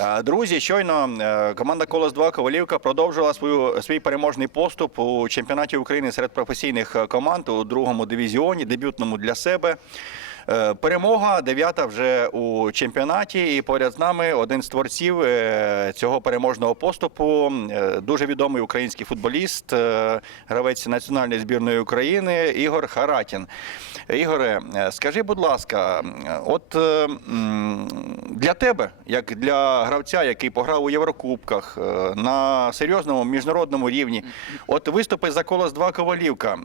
Е, Друзі, щойно е, команда Колос 2 Ковалівка продовжила свою свій переможний поступ у чемпіонаті України серед професійних е, команд у другому дивізіоні, дебютному для себе. Е, Перемога дев'ята вже у чемпіонаті, і поряд з нами один з творців е, цього переможного поступу, е, дуже відомий український футболіст, гравець національної збірної України Ігор Харатін. Ігоре, скажи, будь ласка, от для тебе, як для гравця, який пограв у Єврокубках на серйозному міжнародному рівні, от виступи за колос 2 Ковалівка.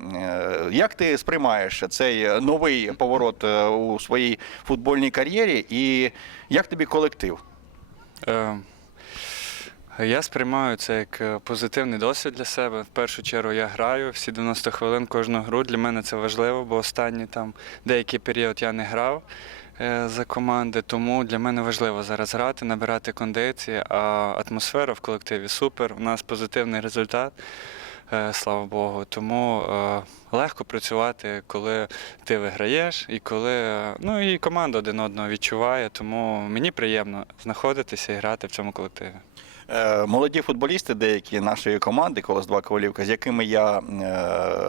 Як ти сприймаєш цей новий поворот е, у своїй футбольній кар'єрі, і як тобі колектив? Е, Я сприймаю це як е, позитивний досвід для себе. В першу чергу я граю всі 90 хвилин кожну гру. Для мене це важливо, бо останній там деякий період я не грав за команди. Тому для мене важливо зараз грати, набирати кондиції. А атмосфера в колективі супер. У нас позитивний результат. Е, Слава Богу. Тому е, легко працювати, коли ти виграєш, і коли е, ну і команда один одного відчуває. Тому мені приємно знаходитися і грати в цьому колективі. Е, Молоді футболісти, деякі нашої команди Колос 2 Ковалівка, з якими я е,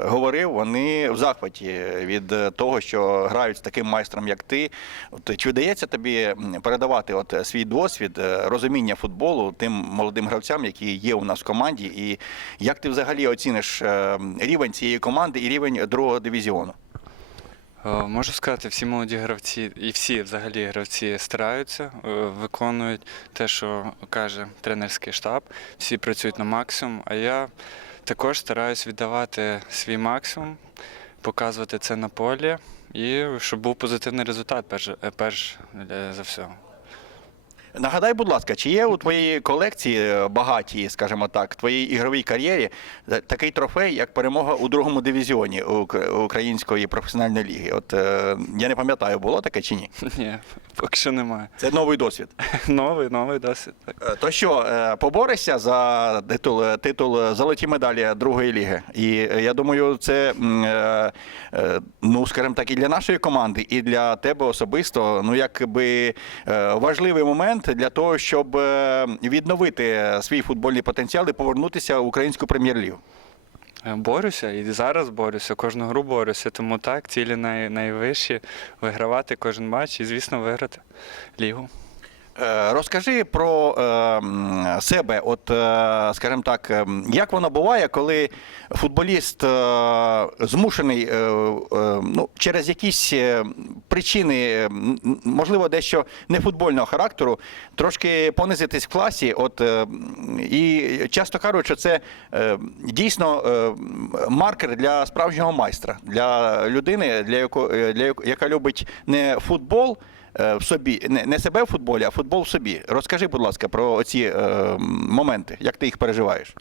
говорив, вони в захваті від того, що грають з таким майстром, як ти. От, чи вдається тобі передавати от свій досвід, е, розуміння футболу тим молодим гравцям, які є у нас в команді, і як ти взагалі оціниш рівень цієї команди і рівень другого дивізіону? Е, Можу сказати, всі молоді гравці і всі взагалі гравці стараються, е, виконують те, що каже тренерський штаб. Всі працюють на максимум. А я також стараюсь віддавати свій максимум, показувати це на полі і щоб був позитивний результат, перш, е, перш за все. Нагадай, будь ласка, чи є у твоїй колекції е, багатій, скажімо так, твоїй ігровій кар'єрі е, такий трофей, як перемога у другому дивізіоні Української професіональної ліги? От е, я не пам'ятаю, було таке чи ні? Ні, поки що немає. Це новий досвід. Новий, новий досвід. Так. То що, поборешся за титул, титул золоті медалі другої ліги? І я думаю, це ну, скажімо так, і для нашої команди, і для тебе особисто, ну якби важливий момент для того, щоб е, відновити свій футбольний потенціал і повернутися в українську прем'єр-лігу. Е, Борюся і зараз борюся, кожну гру борюся. Тому так, цілі най, найвищі вигравати кожен матч і, звісно, виграти лігу. Е, Розкажи про е, себе, от, е, скажімо так, як воно буває, коли футболіст змушений ну, через якісь причини, можливо, дещо не футбольного характеру, трошки понизитись в класі. От, і часто кажуть, що це дійсно маркер для справжнього майстра, для людини, для яко, для яка любить не футбол в собі, не, себе в футболі, а футбол в собі. Розкажи, будь ласка, про оці е, моменти, як ти їх переживаєш.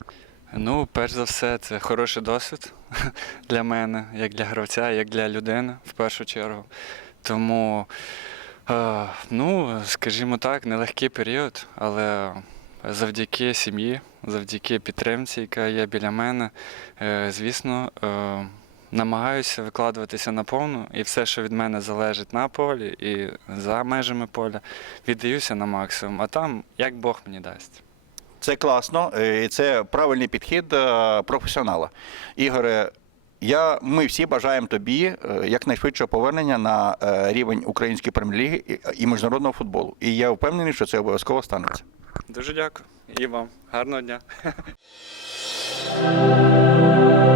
Ну, перш за все, це хороший досвід для мене, як для гравця, як для людини в першу чергу. Тому, е, ну, скажімо так, нелегкий період, але завдяки сім'ї, завдяки підтримці, яка є біля мене, е, звісно, е, намагаюся викладуватися наповну, і все, що від мене залежить на полі і за межами поля, віддаюся на максимум, а там як Бог мені дасть. Це класно, е, і це правильний підхід е, професіонала. Ігоре, я, ми всі бажаємо тобі е, якнайшвидшого повернення на рівень української прем'єр-ліги і міжнародного футболу. І я впевнений, що це обов'язково станеться. Дуже дякую. І вам. Гарного дня.